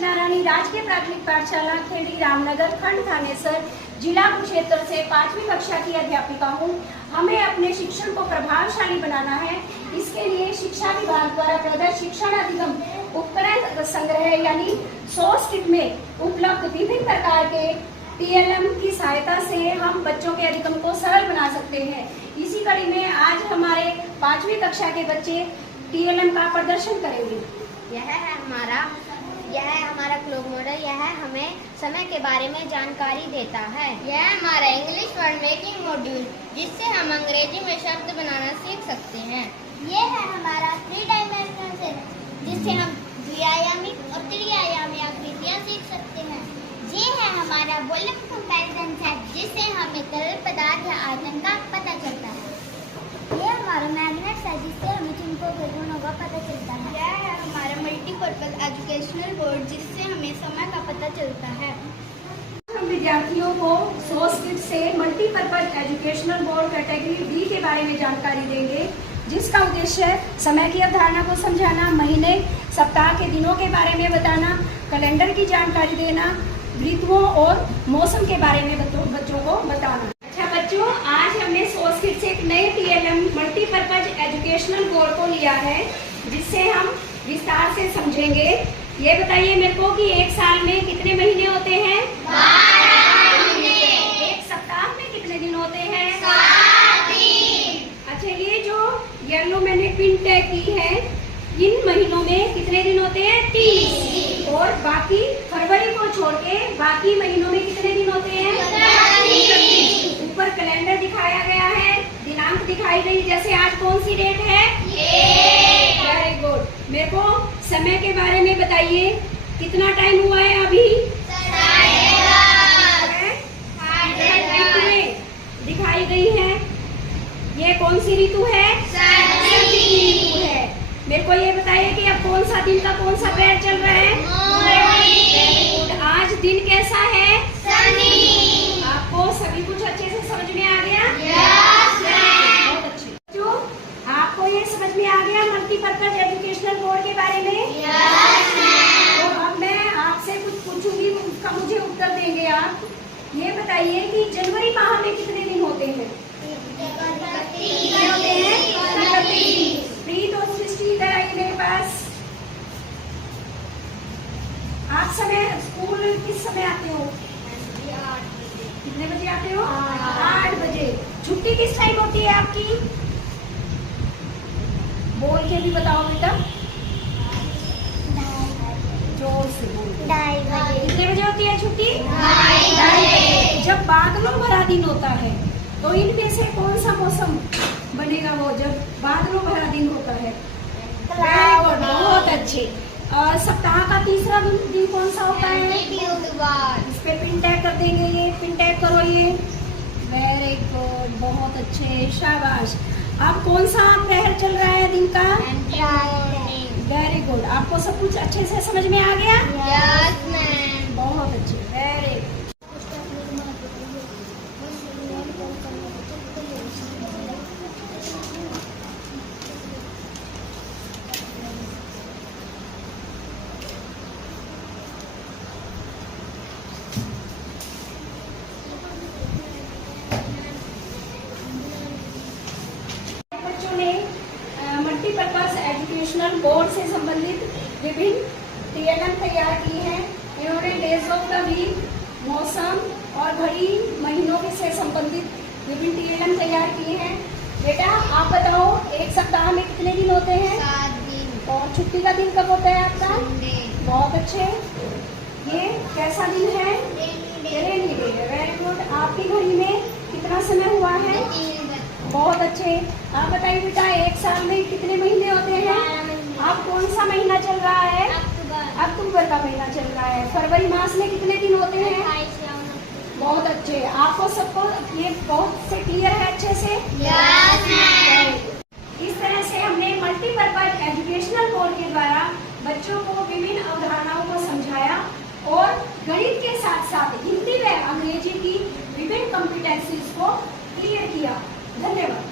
अर्चना रानी राजकीय प्राथमिक पाठशाला खेड़ी रामनगर खंड थानेसर जिला कुरुक्षेत्र से 5वीं कक्षा की अध्यापिका हूँ। हमें अपने शिक्षण को प्रभावशाली बनाना है। इसके लिए शिक्षा विभाग द्वारा प्रदत्त शिक्षण अधिगम उपकरण संग्रह यानी 100 किट में उपलब्ध विभिन्न प्रकार के TLM की सहायता से हम बच्चों के अधिगम को सरल बना सकते हैं। इसी कड़ी में आज हमारे 5वीं कक्षा के बच्चे TLM का प्रदर्शन करेंगे। यह है हमारा क्लोक मॉडल। यह हमें समय के बारे में जानकारी देता है। यह हमारा इंग्लिश वर्ड मेकिंग मॉड्यूल, जिससे हम अंग्रेजी में शब्द बनाना सीख सकते हैं। ये है हमारा 3 डायमेंशनल सेट, जिससे हम द्विआयामी और त्रिआयामी आकृतियाँ सीख सकते हैं। ये है हमारा वॉल्यूम कंपैरिजन सेट, जिससे हमें तरल पदार्थ या आयतन का पता चलता है। ये हमारा मैग्नेट है, जिससे हमें चुंबकों के गुणों का पता चलता है। यह है हमारा मल्टीपर्पज एजुकेशनल बोर्ड, जिससे हमें समय का पता चलता है। हम विद्यार्थियों को 100 किट से multipurpose educational board category B के बारे में जानकारी देंगे, जिसका उद्देश्य समय की अवधारणा को समझाना, महीने सप्ताह के दिनों के बारे में बताना, कैलेंडर की जानकारी देना, ऋतुओं और मौसम के बारे में बच्चों को बताना। अच्छा बच्चों, आज हमने 100 किट से एक नए TLM मल्टीपर्पज एजुकेशनल बोर्ड को लिया है, जिससे हम विस्तार से समझेंगे। ये बताइए मेरे को कि एक साल में कितने महीने होते हैं? 12 महीने। एक सप्ताह में कितने दिन होते हैं? 7 दिन। अच्छा, ये जो येलो मैंने पिन टैग की है, इन महीनों में कितने दिन होते हैं? 30। और बाकी फरवरी को छोड़ के बाकी महीनों में कितने दिन होते हैं? 30। ऊपर कैलेंडर दिखाया गया है, दिनांक दिखाई गई, जैसे आज कौन सी डेट है? Very good. मेरे को समय के बारे में बताइए, कितना टाइम हुआ है अभी? ऋतुएं दिखाई गई है। ये कौन सी ऋतु है? सर्दी ऋतु है। मेरे को ये बताइए कि अब कौन सा दिन का कौन सा पेड़ चल रहा है? मॉर्निंग। आज दिन कैसा है? सनी। आपको सभी कुछ अच्छे से समझ में आ गया? Yes ma'am. बहुत अच्छे। जो आपको ये समझ में आ गया मल्टीपर्पज एजुकेशनल बोर्ड के बारे में? Yes ma'am. तो अब मैं आपसे कुछ पूछूंगी, उसका मुझे उत्तर देंगे आप। ये बताइए कि जनवरी माह में कितने दिन होते हैं? कितने होते हैं? 31। प्रीत और सृष्टि इधर आइए मेरे पास। आप समय स्कूल किस समय आते हो? कितने बजे आते हो? 8 बजे। छुट्टी किस टाइम होती है आपकी? बोल के भी बताओ बेटा, जोर से बोलो। 2:30 बजे। कितने बजे होती है छुट्टी? 2:30 बजे। जब बादलों भरा दिन होता है तो इनमें से कौन सा मौसम बनेगा? वो जब बादलों भरा दिन होता है। बहुत अच्छे। सप्ताह का तीसरा दिन कौन सा होता है? बुधवार। इस पे पिन टैग कर देंगे। ये पिन टैग करो। ये वेरी गुड, बहुत अच्छे, शाबाश। अब कौन सा प्रहर चल रहा है दिन का? Very good. आपको सब कुछ अच्छे से समझ में आ गया? Yes ma'am. बहुत अच्छे, वेरी गुड। बच्चों ने मल्टीपर्पज एजुकेशनल बोर्ड से संबंधित विभिन्न TLM तैयार की है। इन्होंने डेज ऑफ द वीक, मौसम और घड़ी महीनों से संबंधित विभिन्न TLM तैयार किए हैं। बेटा आप बताओ, एक सप्ताह में कितने दिन होते हैं? 7 दिन। और छुट्टी का दिन कब होता है आपका? संडे। बहुत अच्छे। ये कैसा दिन है? Rainy day. Very good. आपकी घड़ी में कितना समय हुआ है? 3 बजे। बहुत अच्छे। आप बताइए बेटा, एक साल में कितने महीने होते हैं? अब कौन सा महीना चल रहा है? अक्टूबर का महीना चल रहा है। फरवरी मास में कितने दिन होते हैं? बहुत अच्छे। आपको सबको ये बहुत से क्लियर है अच्छे से? Yes ma'am.